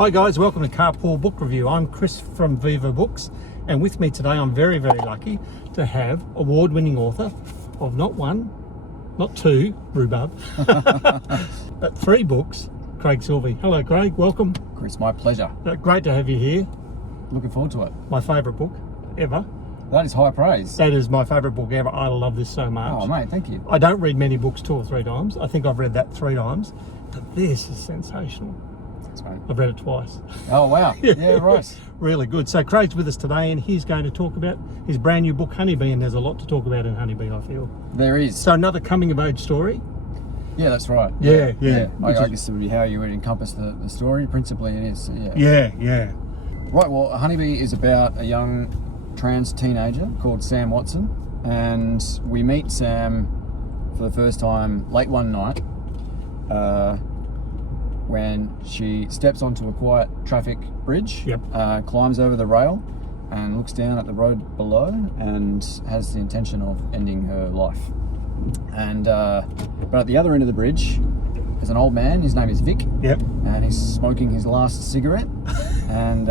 Hi guys, welcome to Carpool Book Review. I'm Chris from Viva Books, and with me today I'm very, very lucky to have award-winning author of not one, not two, rhubarb, but 3 books, Craig Silvey. Hello Craig, welcome. Chris, my pleasure. Great to have you here. Looking forward to it. My favourite book ever. That is high praise. That is my favourite book ever. I love this so much. Oh mate, thank you. I don't read many books 2 or 3 times. I think I've read that 3 times, but this is sensational. Thanks mate. I've read it twice. Oh wow, yeah right. Really good. So Craig's with us today and he's going to talk about his brand new book, Honeybee, and there's a lot to talk about in Honeybee, I feel. There is. So another coming of age story. Yeah, that's right. Yeah. I guess it would be how you would encompass the story. Principally it is, Yeah. Right, well Honeybee is about a young trans teenager called Sam Watson, and we meet Sam for the first time late one night when she steps onto a quiet traffic bridge, climbs over the rail and looks down at the road below and has the intention of ending her life. And but at the other end of the bridge there's an old man. His name is Vic. And he's smoking his last cigarette and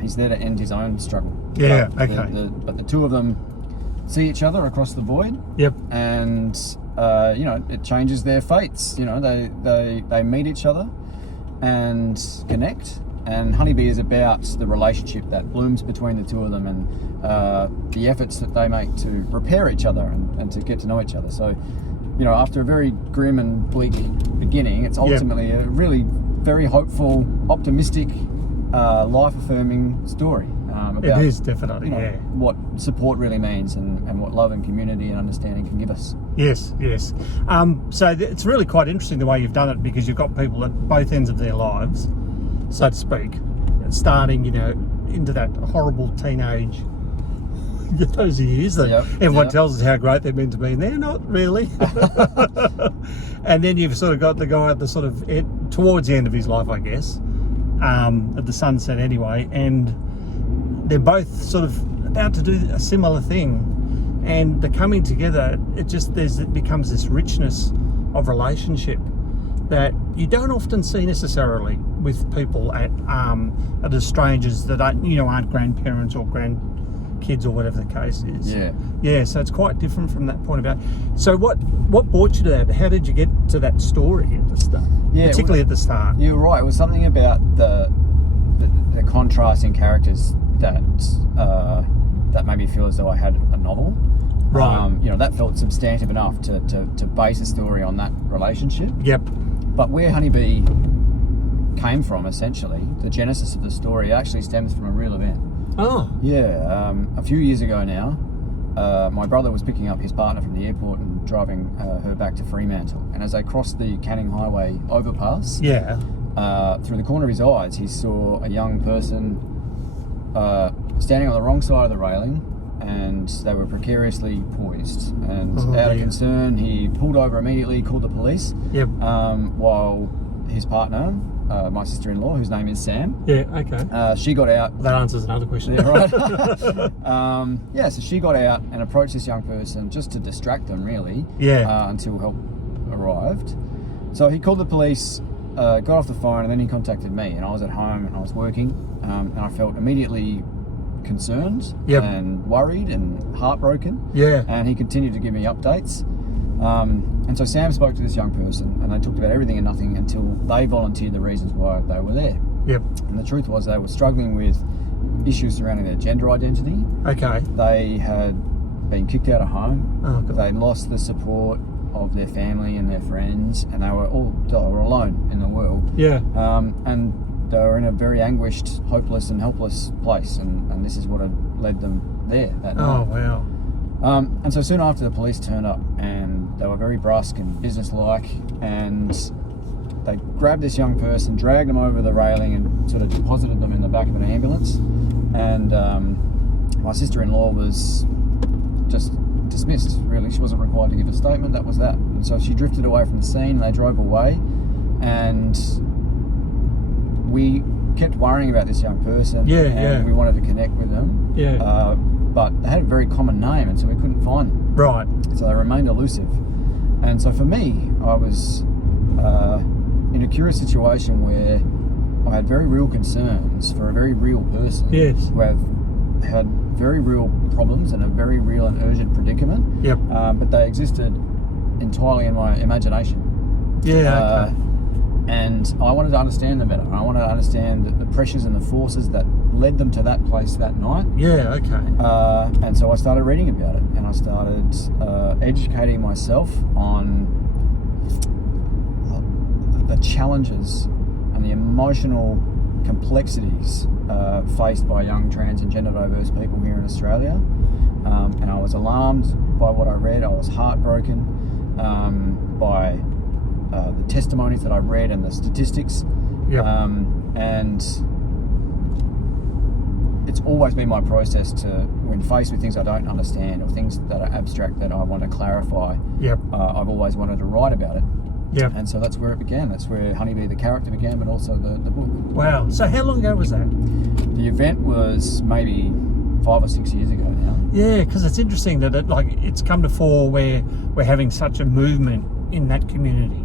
he's there to end his own struggle. But the two of them see each other across the void. And it changes their fates. They meet each other and connect, and Honeybee is about the relationship that blooms between the two of them and the efforts that they make to repair each other and to get to know each other. So after a very grim and bleak beginning, it's ultimately a really very hopeful, optimistic, life-affirming story about it is definitely what support really means and what love and community and understanding can give us. Yes. So it's really quite interesting the way you've done it, because you've got people at both ends of their lives, so to speak, starting into that horrible teenage those years that everyone tells us how great they're meant to be, and they're not really. And then you've sort of got the guy at the sort of towards the end of his life, I guess, at the sunset anyway, and they're both sort of about to do a similar thing, and the coming together, it becomes this richness of relationship that you don't often see necessarily with people at strangers that aren't grandparents or grandkids or whatever the case is. So it's quite different from that point about. So what brought you to that? How did you get to that story at the start, particularly at the start? You're right. It was something about the contrasting characters that made me feel as though I had a novel. Right. That felt substantive enough to base a story on that relationship. But where Honeybee came from, essentially, the genesis of the story actually stems from a real event. A few years ago now, my brother was picking up his partner from the airport and driving her back to Fremantle. And as they crossed the Canning Highway overpass, through the corner of his eyes, he saw a young person standing on the wrong side of the railing, and they were precariously poised. And out of concern, he pulled over immediately, called the police, while his partner, my sister-in-law, whose name is Sam, she got out. That answers another question. So she got out and approached this young person just to distract them, really, until help arrived. So he called the police, got off the phone, and then he contacted me, and I was at home and I was working, and I felt immediately concerned and worried and heartbroken. And he continued to give me updates. And so Sam spoke to this young person, and they talked about everything and nothing until they volunteered the reasons why they were there. And the truth was they were struggling with issues surrounding their gender identity. They had been kicked out of home. They'd lost the support of their family and their friends, and they were alone in the world. And they were in a very anguished, hopeless and helpless place, and this is what had led them there that night. And so soon after, the police turned up, and they were very brusque and businesslike, and they grabbed this young person, dragged them over the railing, and sort of deposited them in the back of an ambulance. And my sister-in-law was just dismissed, really. She wasn't required to give a statement, that was that. And so she drifted away from the scene, and they drove away, and we kept worrying about this young person, and we wanted to connect with them. But they had a very common name, and so we couldn't find them. So they remained elusive. And so for me, I was in a curious situation where I had very real concerns for a very real person. Yes. Who had very real problems and a very real and urgent predicament. Yep. But they existed entirely in my imagination. Yeah. Okay. And I wanted to understand them better. I wanted to understand the pressures and the forces that led them to that place that night. Yeah. Okay. And so I started reading about it, and I started educating myself on the challenges and the emotional complexities faced by young trans and gender diverse people here in Australia. And I was alarmed by what I read. I was heartbroken by the testimonies that I read and the statistics. Yep. And it's always been my process to, when faced with things I don't understand or things that are abstract that I want to clarify, Yep. I've always wanted to write about it. Yeah. And so that's where it began. That's where Honeybee, the character, began, but also the book. Wow. So how long ago was that? The event was maybe 5 or 6 years ago now. Yeah, because it's interesting that it's come to fore where we're having such a movement in that community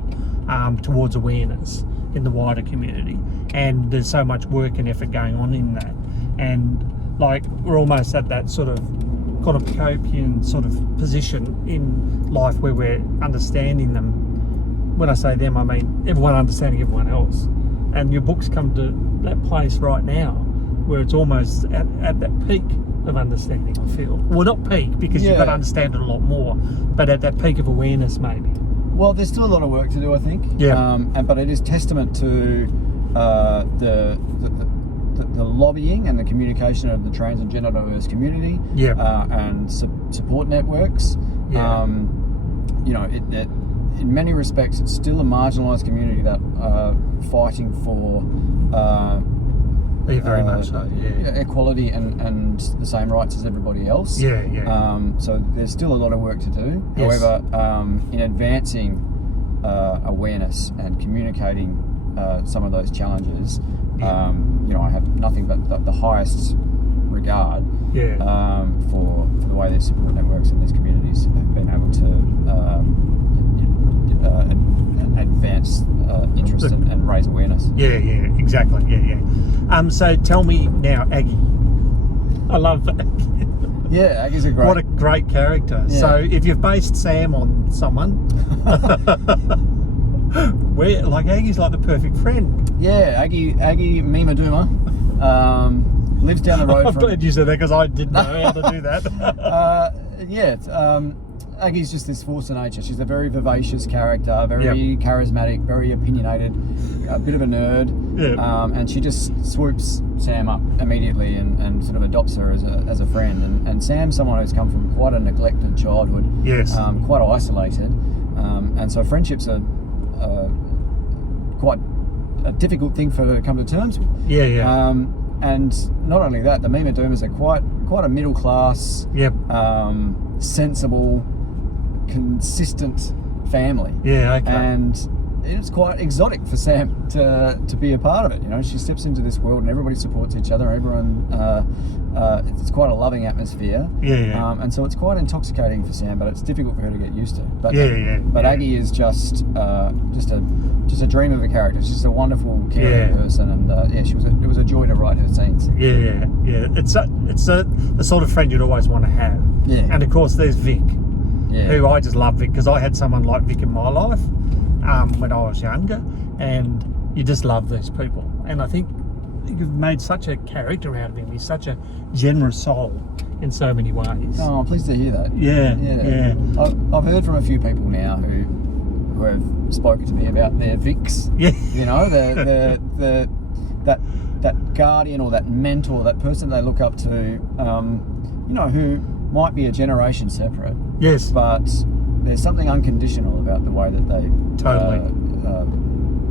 towards awareness in the wider community, and there's so much work and effort going on in that, and like we're almost at that sort of cornucopian sort of position in life where we're understanding them. When I say them, I mean everyone understanding everyone else, and your books come to that place right now where it's almost at that peak of understanding, I feel. Well, not peak, because you've got to understand it a lot more, but at that peak of awareness maybe. Well, there's still a lot of work to do, I think. Yeah. But it is testament to the lobbying and the communication of the trans and gender diverse community. Yeah. And support networks. Yeah. In many respects, it's still a marginalised community that are fighting for very much so. Yeah. Equality and the same rights as everybody else. Yeah. Yeah. So there's still a lot of work to do. Yes. However, in advancing awareness and communicating some of those challenges, Yeah. I have nothing but the highest regard Yeah. for the way these support networks and these communities have been able to advance interest and raise awareness. Yeah, exactly. Yeah. So tell me now, Aggie. I love Aggie. Yeah, Aggie's a great... What a great character. Yeah. So if you've based Sam on someone, Aggie's like the perfect friend. Yeah, Aggie Mima Duma, lives down the road I'm glad you said that because I didn't know how to do that. Aggie's just this force of nature. She's a very vivacious character, very charismatic, very opinionated, a bit of a nerd. Yeah. And she just swoops Sam up immediately and sort of adopts her as a friend. And Sam's someone who's come from quite a neglected childhood. Yes. Quite isolated. And so friendships are quite a difficult thing for her to come to terms with. Yeah. And not only that, the Mima Dumas are quite a middle class, sensible, consistent family. Yeah, okay. And it's quite exotic for Sam to be a part of it. She steps into this world and everybody supports each other. Everyone, it's quite a loving atmosphere. Yeah. And so it's quite intoxicating for Sam, but it's difficult for her to get used to. But But Aggie is just a dream of a character. She's just a wonderful, caring person, and it was a joy to write her scenes. Yeah. It's the sort of friend you'd always want to have. Yeah. And of course, there's Vic. Yeah. Who I just love Vic because I had someone like Vic in my life when I was younger, and you just love these people. And I think you've made such a character out of him. He's such a generous soul in so many ways. Oh, I'm pleased to hear that. Yeah. I've heard from a few people now who have spoken to me about their Vics. Yeah. That guardian or that mentor, that person they look up to, who might be a generation separate. Yes. But there's something unconditional about the way that they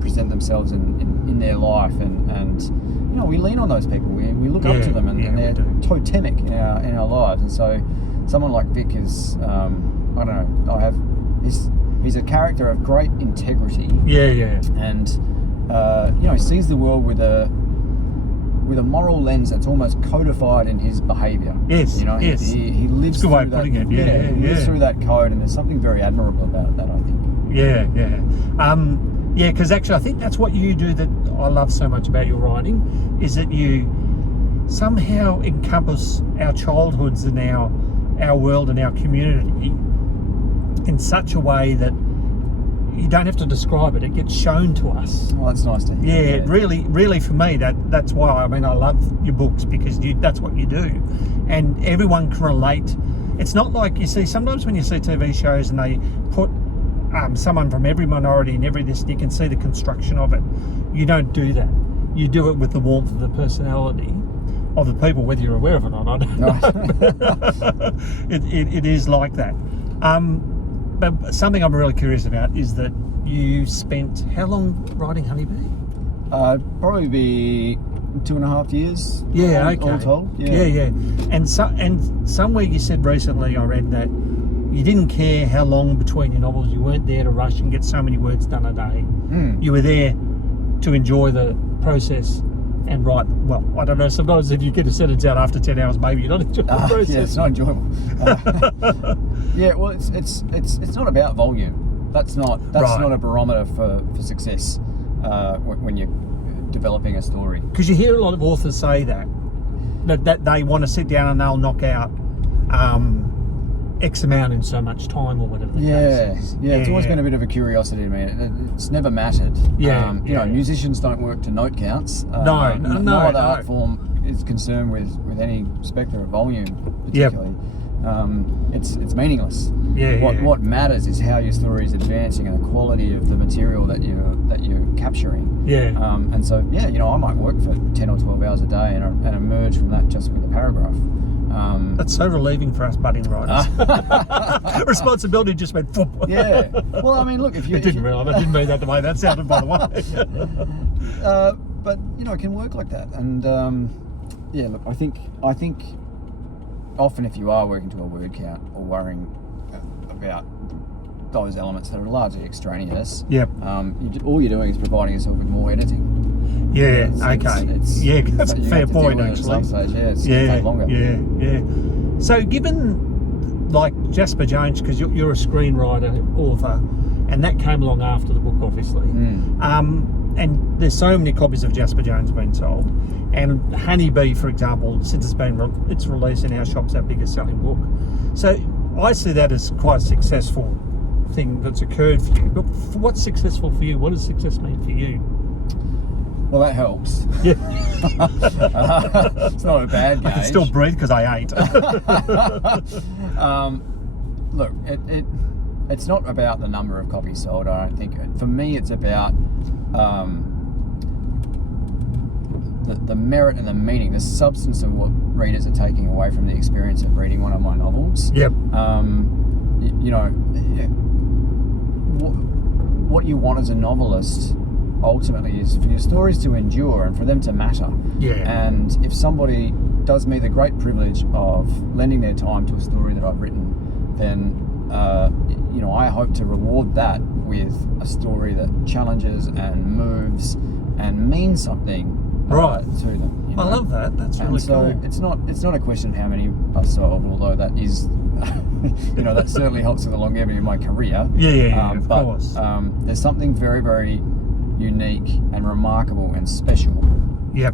present themselves in their life, and we lean on those people. We look up to them, and they're totemic in our lives. And so, someone like Vic is, he's a character of great integrity. Yeah. And he sees the world with a moral lens that's almost codified in his behaviour. Yes. Yes. He lives through that. He lives through that code, and there's something very admirable about that, I think. Yeah. Yeah, because actually I think that's what you do that I love so much about your writing, is that you somehow encompass our childhoods and our world and our community in such a way that you don't have to describe it, it gets shown to us. Well, that's nice to hear. Yeah, really for me, that's why, I mean, I love your books, because that's what you do. And everyone can relate. It's not like, you see, sometimes when you see TV shows and they put someone from every minority and every this, you can see the construction of it. You don't do that. You do it with the warmth of the personality of the people, whether you're aware of it or not. I don't know. It is like that. But something I'm really curious about is that you spent how long writing Honeybee? Probably be 2.5 years. Yeah, okay. All told. Yeah. And somewhere you said recently, I read that you didn't care how long between your novels. You weren't there to rush and get so many words done a day. You were there to enjoy the process and write. Well, I don't know, sometimes if you get a sentence out after 10 hours, maybe you're not enjoying the process. Yeah, it's not enjoyable. Yeah, well, it's not about volume. That's not a barometer for success when you're developing a story. Because you hear a lot of authors say that they want to sit down and they'll knock out X amount in so much time or whatever the case is. Yeah, it's always been a bit of a curiosity to me. It's never mattered. You know, musicians don't work to note counts. No other art form is concerned with any spectre of volume, particularly. It's meaningless. What matters is how your story is advancing and the quality of the material that you're capturing. And so you know, I might work for 10 or 12 hours a day and emerge from that just with a paragraph. That's so relieving for us budding writers. Responsibility just went. Yeah. Well, I mean, look, I didn't mean that the way that sounded, by the way. But you know, it can work like that. And look, I think often if you are working to a word count or worrying about those elements that are largely extraneous, all you're doing is providing yourself with more editing. That's a fair point, actually. It's take longer. So given, like, Jasper Jones, because you're a screenwriter, author, and that came along after the book, obviously, and there's so many copies of Jasper Jones being sold, and Honeybee, for example, since it's released in our shops, our biggest selling book. So I see that as quite a successful thing that's occurred for you. But what's successful for you? What does success mean for you? Well, that helps. Yeah. It's not a bad gauge. I can still breathe because I ate. Look, it's not about the number of copies sold, I don't think. For me, it's about the merit and the meaning, the substance of what readers are taking away from the experience of reading one of my novels. Yep. You know, what you want as a novelist ultimately is for your stories to endure and for them to matter. And if somebody does me the great privilege of lending their time to a story that I've written, then you know, I hope to reward that with a story that challenges and moves and means something to them. You know? I love that. That's really cool. It's not a question of how many are sold, although that is you know, that certainly helps with the longevity of my career. Of course. There's something very, very unique and remarkable and special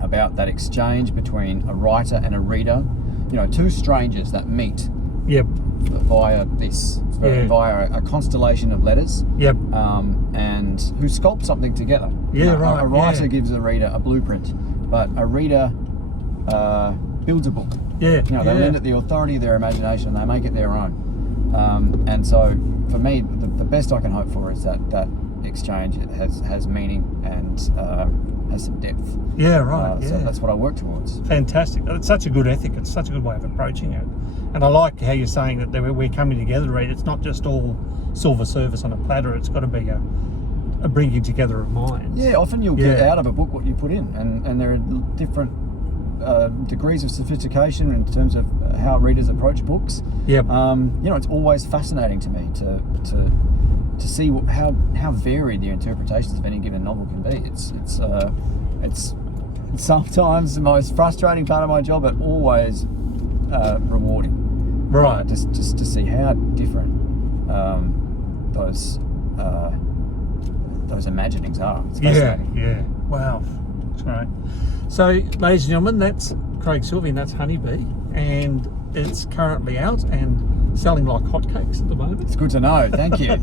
about that exchange between a writer and a reader. You know, two strangers that meet via a constellation of letters, and who sculpt something together. A writer gives a reader a blueprint, but a reader builds a book. You know, they lend it the authority of their imagination and they make it their own. And so for me, the best I can hope for is that exchange has meaning and has some depth. So that's what I work towards. Fantastic. It's such a good ethic. It's such a good way of approaching it. And I like how you're saying that we're coming together to read. It's not just all silver service on a platter. It's got to be a bringing together of minds. Often you'll get out of a book what you put in, and there are different degrees of sophistication in terms of how readers approach books. You know, it's always fascinating to me to see how varied the interpretations of any given novel can be. It's sometimes the most frustrating part of my job, but always rewarding. Just to see how different those those imaginings are. It's Yeah, fascinating. yeah. Wow, that's great. So, ladies and gentlemen, that's Craig Silvey and that's Honeybee, and it's currently out and selling like hotcakes at the moment. It's good to know. Thank you.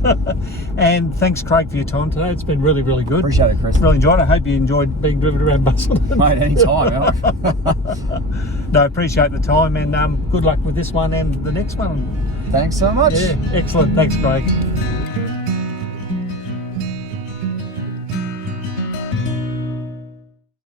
And thanks, Craig, for your time today. It's been really, really good. Appreciate it, Chris. Really enjoyed it. I hope you enjoyed being driven around Busselton. Mate, anytime. No, appreciate the time, and good luck with this one and the next one. Thanks so much. Yeah, excellent. Thanks, Craig.